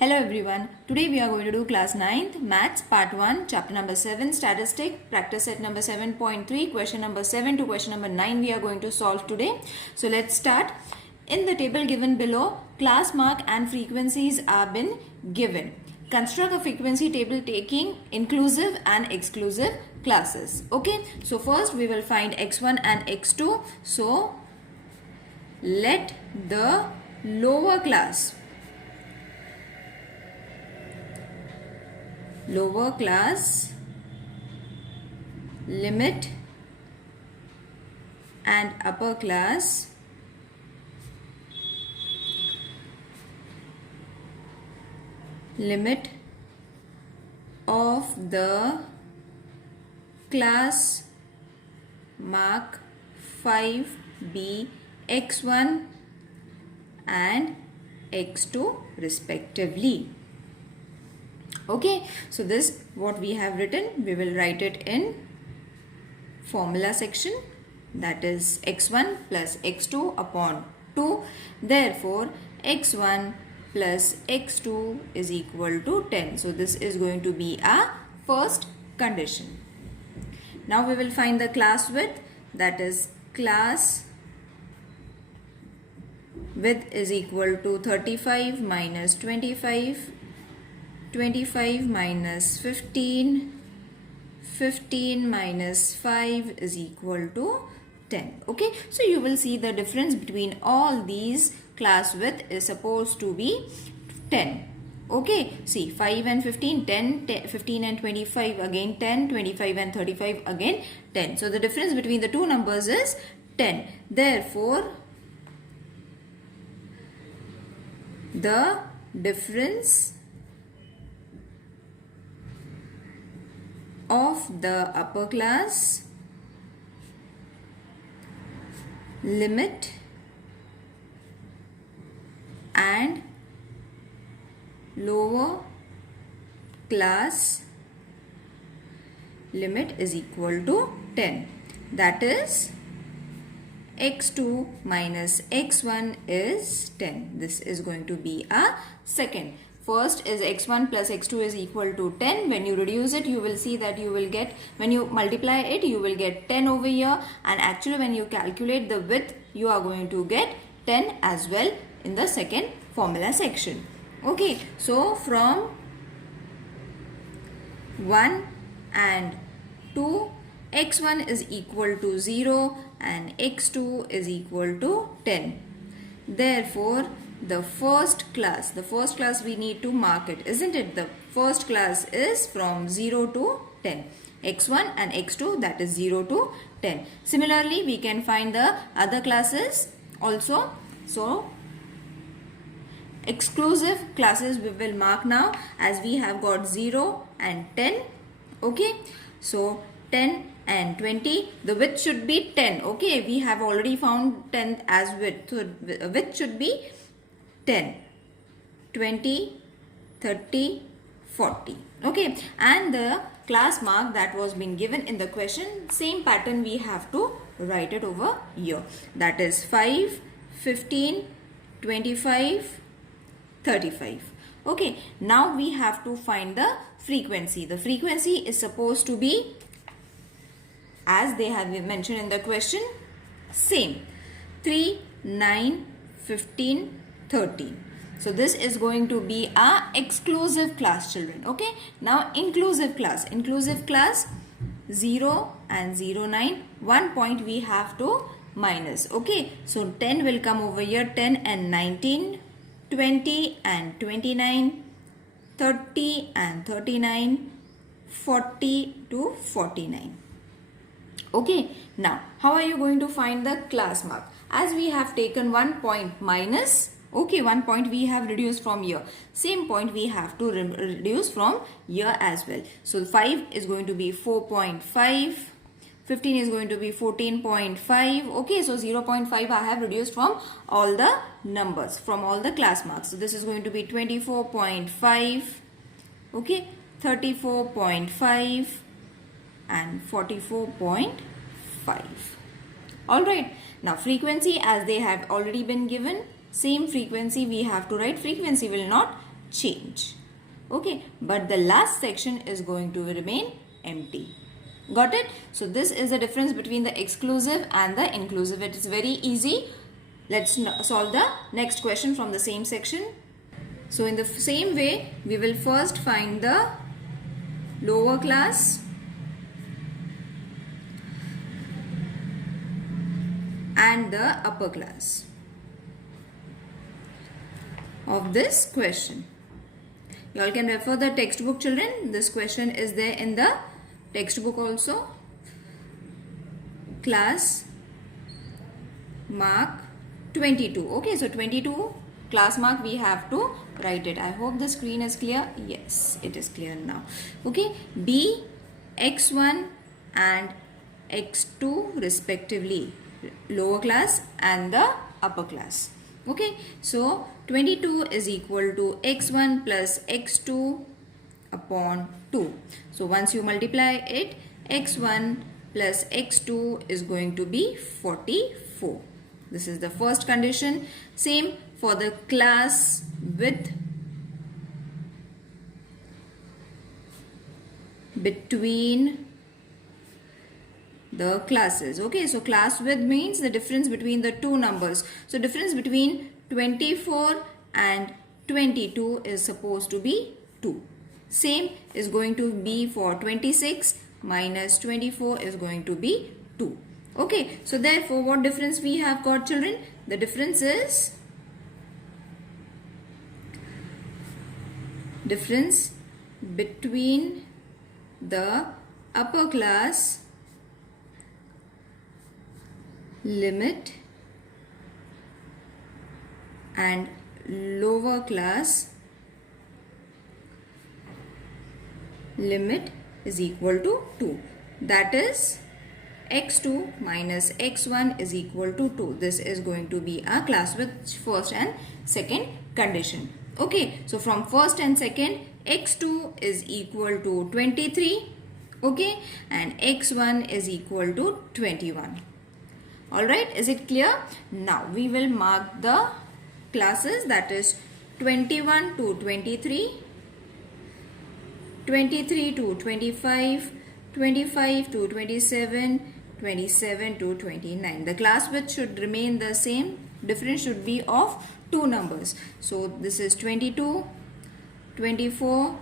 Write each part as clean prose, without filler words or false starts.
Hello everyone. Today we are going to do class 9th maths part 1 chapter number 7 statistic practice set number 7.3 question number 7 to question number 9 we are going to solve today. So let's start. In the table given below, class mark and frequencies are been given. Construct a frequency table taking inclusive and exclusive classes. Okay, so first we will find x1 and x2. So let the lower class limit and upper class limit of the class mark 5b x1 and x2 respectively. Okay, so this what we have written, we will write it in formula section, that is x1 plus x2 upon 2. Therefore, x1 plus x2 is equal to 10. So this is going to be our first condition. Now we will find the class width, that is class width is equal to 35 minus 25, 25 minus 15, 15 minus 5 is equal to 10. Okay, so you will see the difference between all these class width is supposed to be 10. Okay, see 5 and 15, 10, 15 and 25 again 10, 25 and 35 again 10. So the difference between the two numbers is 10. Therefore, the difference of the upper class limit and lower class limit is equal to 10. That is x2 minus x1 is 10. This is going to be a second. First is x1 plus x2 is equal to 10. When you reduce it, you will see that you will get, when you multiply it, you will get 10 over here. And actually when you calculate the width, you are going to get 10 as well in the second formula section. Okay, so from 1 and 2, x1 is equal to 0 and x2 is equal to 10. Therefore, the first class we need to mark it, isn't it? The first class is from 0 to 10. x1 and x2, that is 0 to 10. Similarly, we can find the other classes also. So, exclusive classes we will mark now, as we have got 0 and 10. Okay, so 10 and 20, the width should be 10. Okay, we have already found 10 as width, so width should be 10, 20, 30, 40. Okay, and the class mark that was being given in the question, same pattern we have to write it over here. That is 5, 15, 25, 35. Okay, now we have to find the frequency. The frequency is supposed to be, as they have mentioned in the question, same 3, 9, 15, 13. So this is going to be our exclusive class, children. Okay, now inclusive class 0 and 0, 9, 1 point we have to minus. Okay, so 10 will come over here, 10 and 19, 20 and 29, 30 and 39, 40 to 49. Okay, now how are you going to find the class mark? As we have taken 1 point minus, okay, 1 point we have reduced from here. Same point we have to reduce from here as well. So 5 is going to be 4.5. 15 is going to be 14.5. Okay, so 0.5 I have reduced from all the numbers, from all the class marks. So this is going to be 24.5. Okay, 34.5 and 44.5. Alright, now frequency as they have already been given, same frequency we have to write. Frequency will not change. Okay, but the last section is going to remain empty. Got it? So this is the difference between the exclusive and the inclusive. It is very easy. Let's solve the next question from the same section. So in the same way, we will first find the lower class and the upper class of this question. You all can refer the textbook, children. This question is there in the textbook also. Class mark 22. Okay, so 22 class mark we have to write it. I hope the screen is clear. Yes, it is clear now. Okay, B, X1 and X2 respectively, lower class and the upper class. Okay, so 22 is equal to X1 plus X2 upon 2. So once you multiply it, X1 plus X2 is going to be 44. This is the first condition. Same for the class width between the classes. Okay, so class width means the difference between the two numbers. So difference between 24 and 22 is supposed to be 2. Same is going to be for 26 minus 24 is going to be 2. Okay, so therefore what difference we have got, children? The difference is difference between the upper class limit and lower class limit is equal to 2. That is x2 minus x1 is equal to 2. This is going to be our class width first and second condition. Okay, so from first and second, x2 is equal to 23. Okay, and x1 is equal to 21. Alright, is it clear? Now we will mark the classes, that is 21 to 23, 23 to 25, 25 to 27, 27 to 29. The class width should remain the same. Difference should be of two numbers. So this is 22, 24,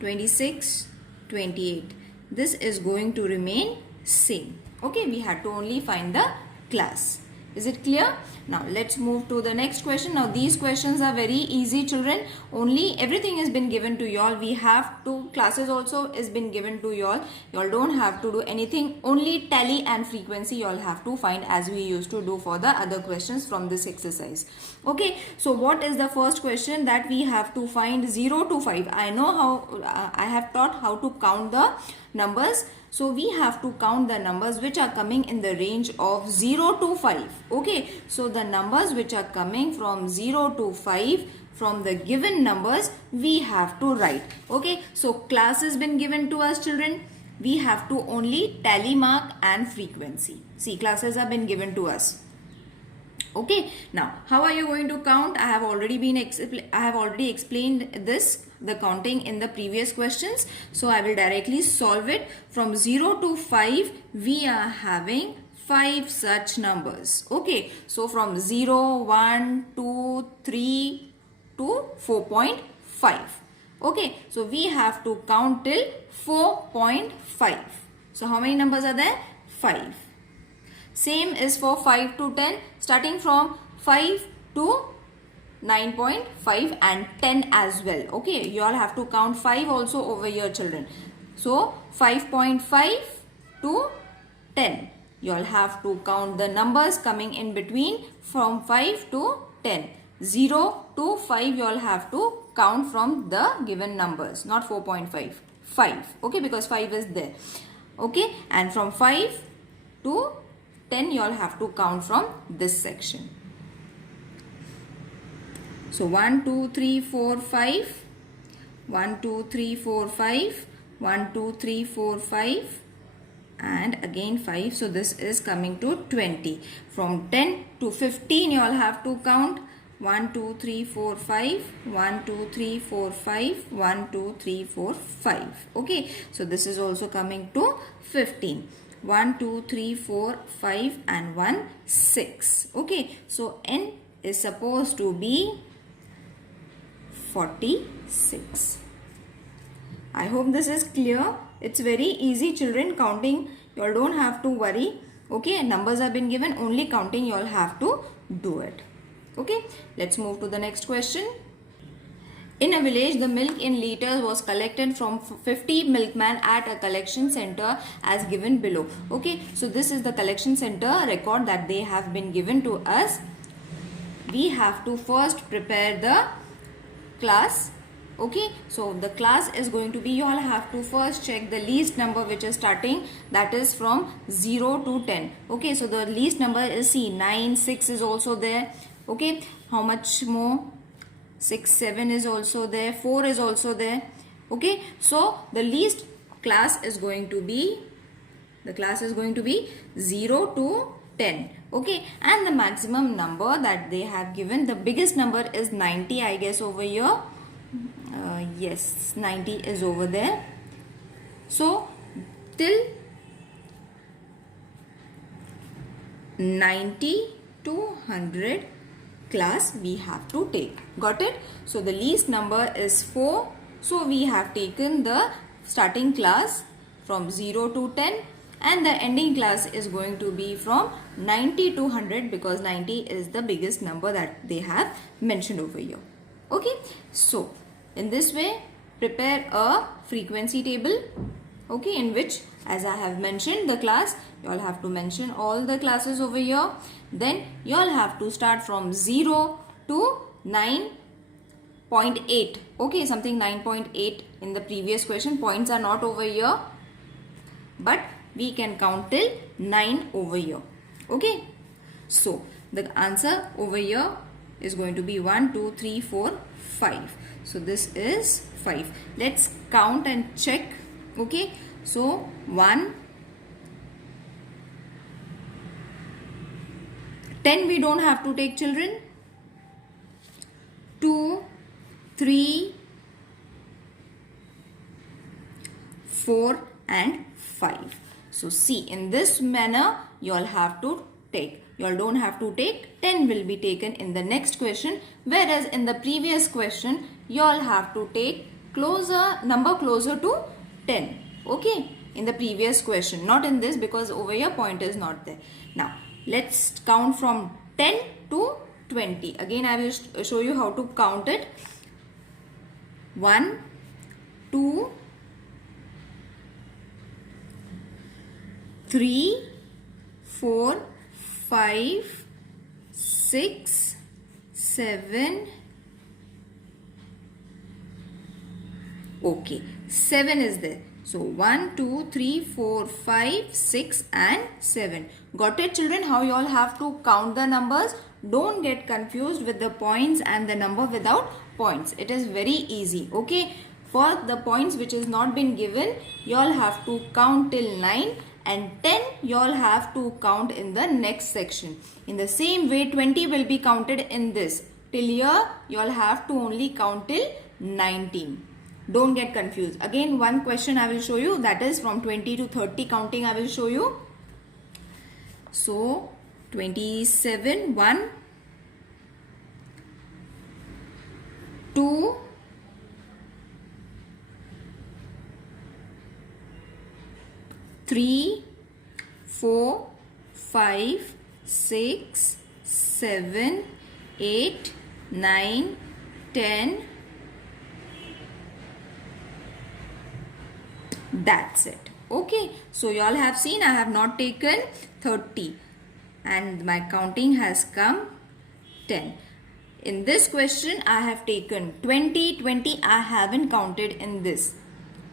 26, 28. This is going to remain same. Okay, we had to only find the class. Is it clear? Now let's move to the next question. Now these questions are very easy, children. Only everything has been given to y'all. We have two classes also is been given to y'all. Y'all don't have to do anything. Only tally and frequency y'all have to find as we used to do for the other questions from this exercise. Okay, so what is the first question? That we have to find 0 to 5. I know how I have taught how to count the numbers. So we have to count the numbers which are coming in the range of 0 to 5. Okay, so the numbers which are coming from 0 to 5 from the given numbers we have to write. Okay, so class has been given to us, children. We have to only tally mark and frequency. See, classes have been given to us. Okay, now how are you going to count? I have already explained this, the counting, in the previous questions. So I will directly solve it. From 0 to 5 we are having 5 such numbers. Okay, so from 0, 1, 2, 3 to 4.5. Okay, so we have to count till 4.5. So how many numbers are there? 5. Same is for 5 to 10, starting from 5 to 9.5 and 10 as well. Okay, you all have to count 5 also over here, children. So 5.5 to 10. You all have to count the numbers coming in between from 5 to 10. 0 to 5 you all have to count from the given numbers, not 4.5. 5. Okay, because 5 is there. Okay, and from 5 to 10 you all have to count from this section. So 1, 2, 3, 4, 5. 1, 2, 3, 4, 5. 1, 2, 3, 4, 5. And again 5. So this is coming to 20. From 10 to 15 you all have to count. 1 2 3 4 5, 1 2 3 4 5, 1 2 3 4 5. Okay, so this is also coming to 15. 1 2 3 4 5 and 1 6. Okay, so n is supposed to be 46. I hope this is clear. It's very easy, children. Counting, you all don't have to worry. Okay, numbers have been given, only counting you all have to do it. Okay, let's move to the next question. In a village, the milk in liters was collected from 50 milkmen at a collection center as given below. Okay, so this is the collection center record that they have been given to us. We have to first prepare the class. Okay, so the class is going to be, you all have to first check the least number which is starting, that is from 0 to 10. Okay, so the least number is, see, 9, 6 is also there. Okay, how much more? 6, 7 is also there, 4 is also there. Okay, so the least class is going to be, 0 to 10. Okay, and the maximum number that they have given, the biggest number is 90, I guess, over here. Yes, 90 is over there. So till 90 to 100 class we have to take. Got it? So the least number is 4. So we have taken the starting class from 0 to 10, and the ending class is going to be from 90 to 100, because 90 is the biggest number that they have mentioned over here. Okay, so in this way, prepare a frequency table. Okay, in which, as I have mentioned the class, you all have to mention all the classes over here. Then you all have to start from 0 to 9.8. Okay, something 9.8 in the previous question. Points are not over here, but we can count till 9 over here. Okay, so the answer over here is going to be 1 2 3 4 5. So this is 5. Let's count and check. Okay, so 1, 10 we don't have to take, children. 2, 3, 4 and 5. So see, in this manner you all have to take. You all don't have to take. 10 will be taken in the next question, whereas in the previous question you all have to take number closer to 10. Okay, in the previous question, not in this, because over here point is not there. Now let's count from 10 to 20. Again I will show you how to count it. 1, 2, 3, 4, 5, 6, 7. Okay, 7 is there. So 1, 2, 3, 4, 5, 6 and 7. Got it, children? How you all have to count the numbers? Don't get confused with the points and the number without points. It is very easy. Okay, for the points which is not been given, you all have to count till 9, and 10 you all have to count in the next section. In the same way, 20 will be counted in this. Till here you all have to only count till 19. Don't get confused. Again, one question I will show you, that is from 20 to 30 counting I will show you. So 27, 1, 2, 3, 4, 5, 6, 7, 8, 9, 10. That's it. Okay, so you all have seen I have not taken 30 and my counting has come 10. In this question I have taken 20 I haven't counted in this.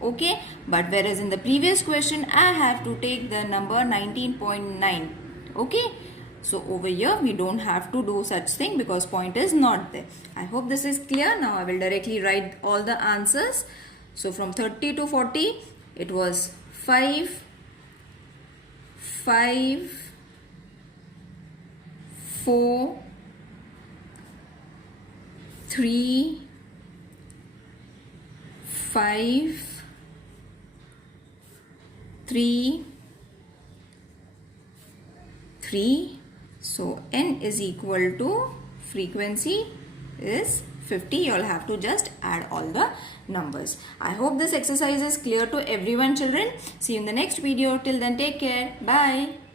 Okay, but whereas in the previous question I have to take the number 19.9. Okay, so over here we don't have to do such thing because point is not there. I hope this is clear. Now I will directly write all the answers. So from 30 to 40 it was 5, 5, 4, 3, 5, 3, 3. So n is equal to frequency is 50. You all have to just add all the numbers. I hope this exercise is clear to everyone, children. See you in the next video. Till then, take care. Bye.